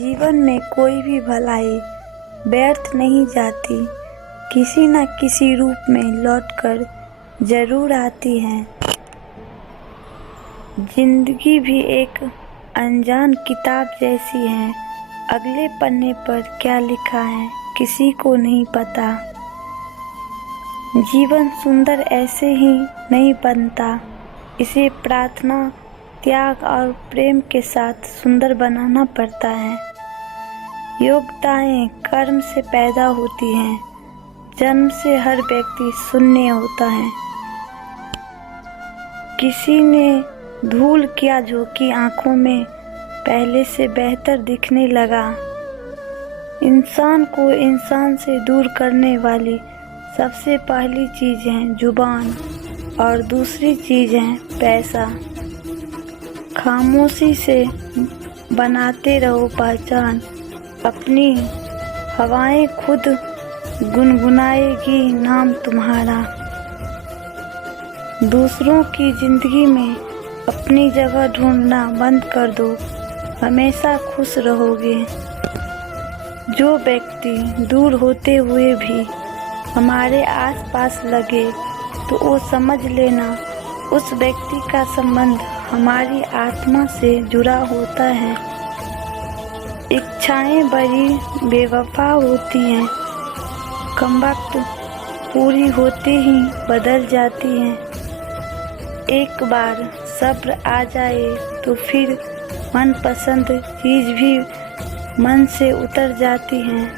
जीवन में कोई भी भलाई व्यर्थ नहीं जाती, किसी न किसी रूप में लौटकर जरूर आती है। जिंदगी भी एक अनजान किताब जैसी है, अगले पन्ने पर क्या लिखा है किसी को नहीं पता। जीवन सुंदर ऐसे ही नहीं बनता, इसे प्रार्थना, त्याग और प्रेम के साथ सुंदर बनाना पड़ता है। योग्यताएं कर्म से पैदा होती हैं, जन्म से हर व्यक्ति शून्य होता है। किसी ने धूल क्या झोंकी आंखों में, पहले से बेहतर दिखने लगा। इंसान को इंसान से दूर करने वाली सबसे पहली चीज है जुबान और दूसरी चीज है पैसा। खामोशी से बनाते रहो पहचान, अपनी हवाएं खुद गुनगुनाएगी नाम तुम्हारा। दूसरों की जिंदगी में अपनी जगह ढूंढना बंद कर दो, हमेशा खुश रहोगे। जो व्यक्ति दूर होते हुए भी हमारे आसपास लगे तो वो समझ लेना उस व्यक्ति का संबंध हमारी आत्मा से जुड़ा होता है। इच्छाएं बड़ी बेवफा होती हैं, कमबख्त पूरी होते ही बदल जाती हैं। एक बार सब्र आ जाए तो फिर मनपसंद चीज भी मन से उतर जाती हैं।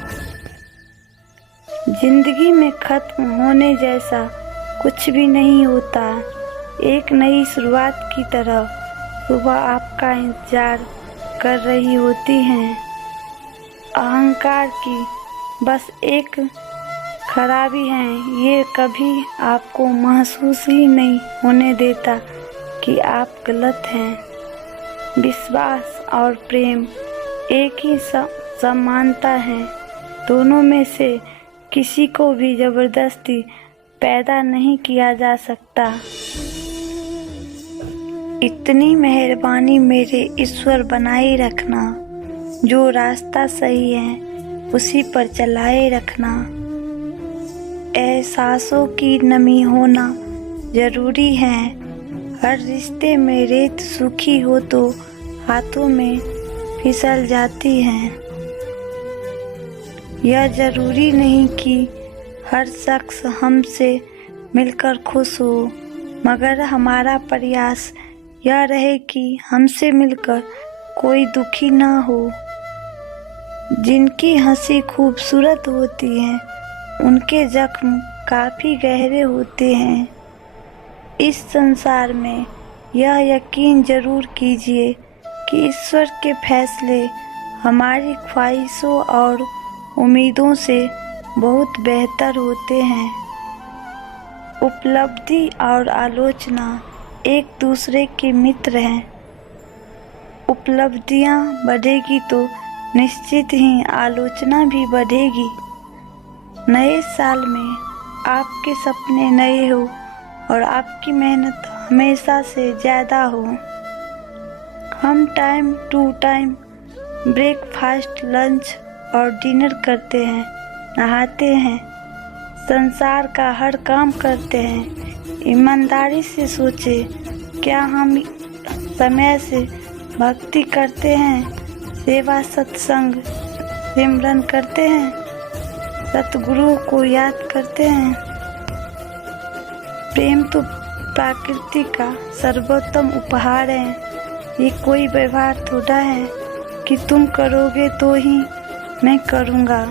जिंदगी में खत्म होने जैसा कुछ भी नहीं होता, एक नई शुरुआत की तरह सुबह आपका इंतजार कर रही होती हैं। अहंकार की बस एक खराबी है, ये कभी आपको महसूस ही नहीं होने देता कि आप गलत हैं। विश्वास और प्रेम एक ही समानता है, दोनों में से किसी को भी जबरदस्ती पैदा नहीं किया जा सकता। इतनी मेहरबानी मेरे ईश्वर बनाए रखना, जो रास्ता सही है उसी पर चलाए रखना। एहसासों की नमी होना जरूरी है, हर रिश्ते में रेत सूखी हो तो हाथों में फिसल जाती है। यह जरूरी नहीं कि हर शख्स हमसे मिलकर खुश हो, मगर हमारा प्रयास यह रहे कि हमसे मिलकर कोई दुखी ना हो। जिनकी हंसी खूबसूरत होती है, उनके जख्म काफी गहरे होते हैं। इस संसार में यह यकीन जरूर कीजिए कि ईश्वर के फैसले हमारी ख्वाहिशों और उम्मीदों से बहुत बेहतर होते हैं। उपलब्धि और आलोचना एक दूसरे के मित्र हैं। उपलब्धियां बढ़ेगी तो निश्चित ही आलोचना भी बढ़ेगी। नए साल में आपके सपने नए हो और आपकी मेहनत हमेशा से ज़्यादा हो। हम time to time breakfast, lunch और डिनर करते हैं, नहाते हैं, संसार का हर काम करते हैं। ईमानदारी से सोचे, क्या हम समय से भक्ति करते हैं, सेवा, सत्संग, सिमरन करते हैं, सतगुरु को याद करते हैं। प्रेम तो प्रकृति का सर्वोत्तम उपहार है, ये कोई व्यवहार थोड़ा है कि तुम करोगे तो ही मैं करूँगा।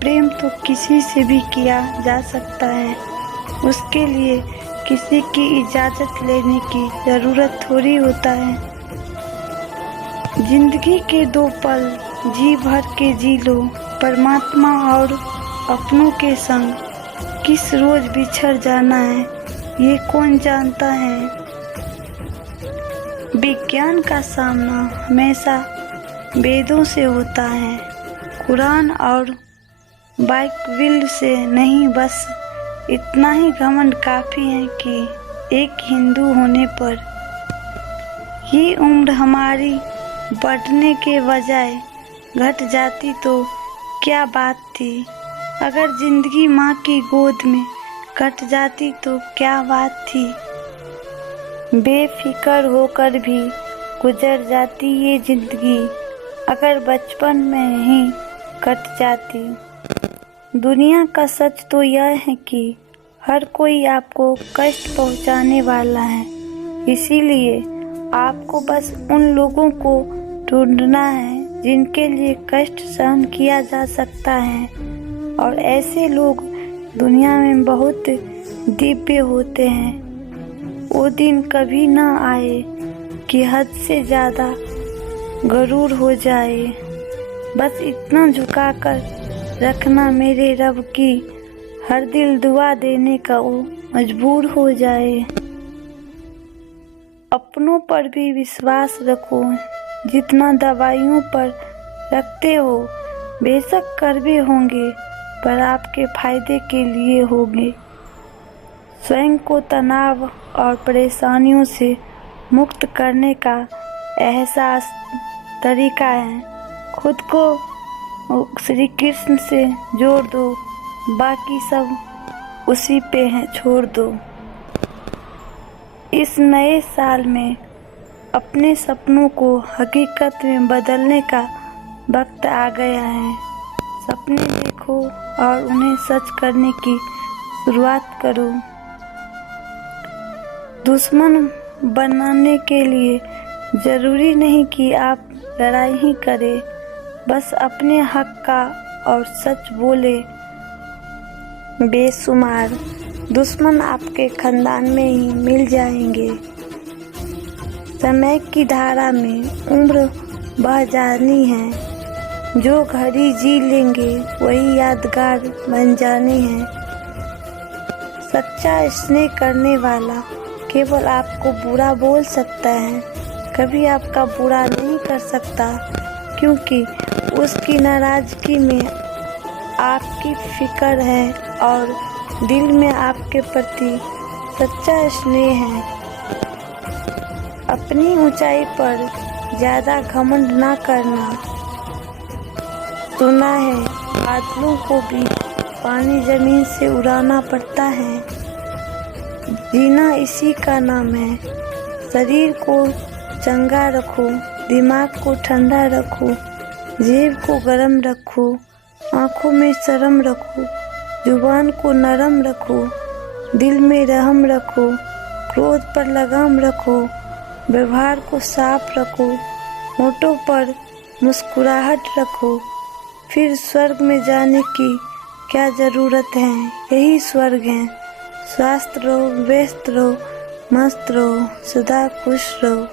प्रेम तो किसी से भी किया जा सकता है, उसके लिए किसी की इजाज़त लेने की ज़रूरत थोड़ी होता है। जिंदगी के 2 पल जी भर के जी लो, परमात्मा और अपनों के संग किस रोज बिछड़ जाना है ये कौन जानता है। विज्ञान का सामना हमेशा वेदों से होता है, कुरान और बाइबल से नहीं। बस इतना ही घमंड काफ़ी है कि एक हिंदू होने पर ये उम्र हमारी बढ़ने के बजाय घट जाती तो क्या बात थी। अगर जिंदगी माँ की गोद में कट जाती तो क्या बात थी। बेफिक्र होकर भी गुजर जाती ये जिंदगी, अगर बचपन में ही कट जाती। दुनिया का सच तो यह है कि हर कोई आपको कष्ट पहुंचाने वाला है, इसीलिए आपको बस उन लोगों को ढूंढना है जिनके लिए कष्ट सहन किया जा सकता है। और ऐसे लोग दुनिया में बहुत दिव्य होते हैं। वो दिन कभी ना आए कि हद से ज़्यादा गरूर हो जाए। बस इतना झुका कर रखना मेरे रब की, हर दिल दुआ देने का वो मजबूर हो जाए। अपनों पर भी विश्वास रखो, जितना दवाइयों पर रखते हो। बेशक कड़वे होंगे पर आपके फायदे के लिए होंगे। स्वयं को तनाव और परेशानियों से मुक्त करने का एहसास तरीका है। खुद को श्री कृष्ण से जोड़ दो, बाकी सब उसी पे है छोड़ दो। इस नए साल में अपने सपनों को हकीकत में बदलने का वक्त आ गया है। सपने देखो और उन्हें सच करने की शुरुआत करो। दुश्मन बनाने के लिए ज़रूरी नहीं कि आप लड़ाई ही करें, बस अपने हक का और सच बोले। बेशुमार दुश्मन आपके खानदान में ही मिल जाएंगे। समय की धारा में उम्र बह जानी है, जो घड़ी जी लेंगे वही यादगार बन जानी है। सच्चा स्नेह करने वाला केवल आपको बुरा बोल सकता है, कभी आपका बुरा नहीं कर सकता, क्योंकि उसकी नाराजगी में आपकी फिक्र है और दिल में आपके प्रति सच्चा स्नेह है। अपनी ऊंचाई पर ज़्यादा घमंड ना करना। सुना है बादलों को भी पानी जमीन से उड़ाना पड़ता है। जीना इसी का नाम है। शरीर को चंगा रखो, दिमाग को ठंडा रखो, जेब को गरम रखो, आँखों में शर्म रखो, जुबान को नरम रखो, दिल में रहम रखो, क्रोध पर लगाम रखो, व्यवहार को साफ रखो, होठों पर मुस्कुराहट रखो। फिर स्वर्ग में जाने की क्या ज़रूरत है, यही स्वर्ग है। स्वस्थ रहो, व्यस्त रहो, मस्त रहो, सदा खुश रहो।